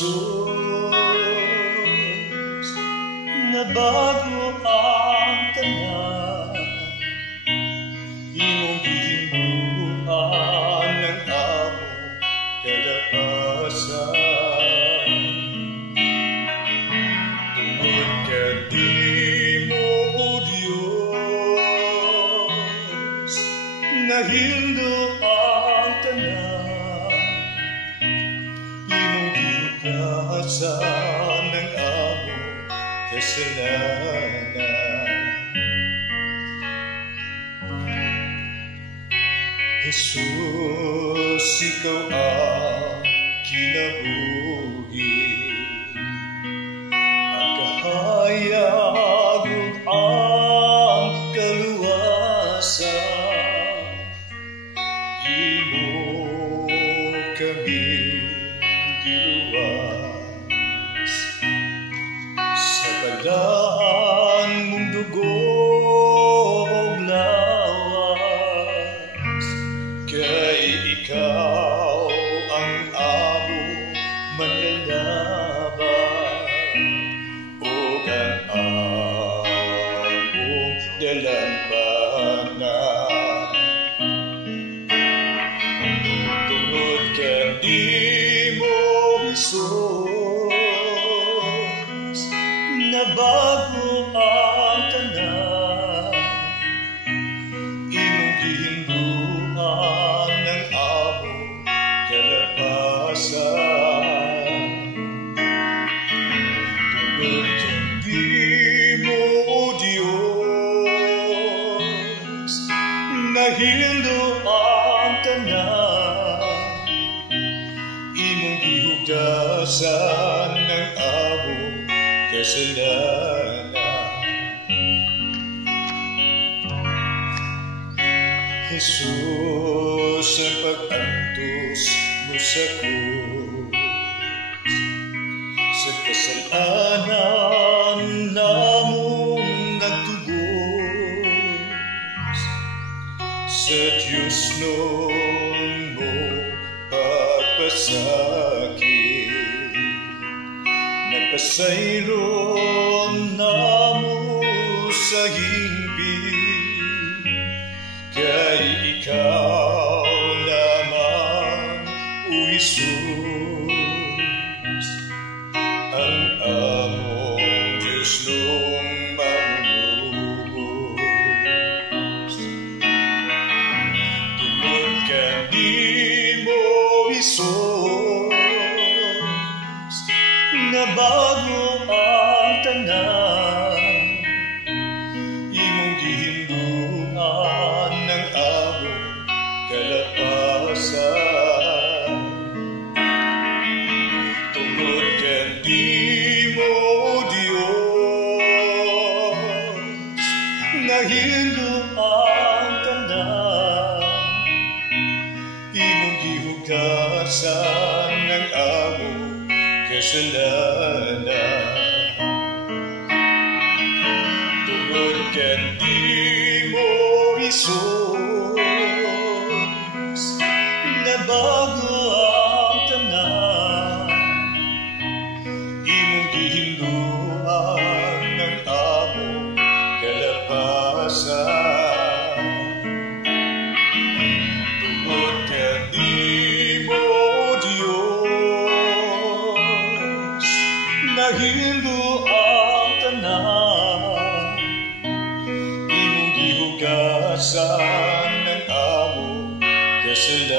Jesus, na bago ang tanan, imong gihinuan ng among kalakasan. Tungod kadi mo, O Diyos, nahindo ang tanan, imong gihugasan ng among kasalanan. Jesus, ikaw ang kinabuhi, ang kahayag ug ang kaluwasan. Imo kami giluwas sa balaan mong dugong lawas, kay ikaw ang among manlalaban ug ang among dalampanan. Tungod kadi mo, Jesus, na bago ang tanan, imong gihinduan ng among kalakasan. Tungod kadi mo, O Diyos, nahindo ang tanan, imong gihugasan ng among kasalanan. Jesus, ang pag-antos mo sa krus, sa kasalanan namong nagtubos, sa Diyos noon mo pagpasakit, nagpasayron namo sa hingpit, kay ikaw lamang, O Jesus, ang among Diyos noong manunubos. Tungod kadi mo, Jesus, na bago ang tanan, imong gihinduan ng among kalakasan. Tungod kadi mo, O Diyos, nahindo ang tanan, imong gihugasan ng among kasalanan. Tungod kadi mo, Jesus, na bago ang tanan, imong gihinduan ng among kalakasan. Tungod kadi mo, O Diyos, nahindo ang tanan, imong gihugasan ng among kasalanan.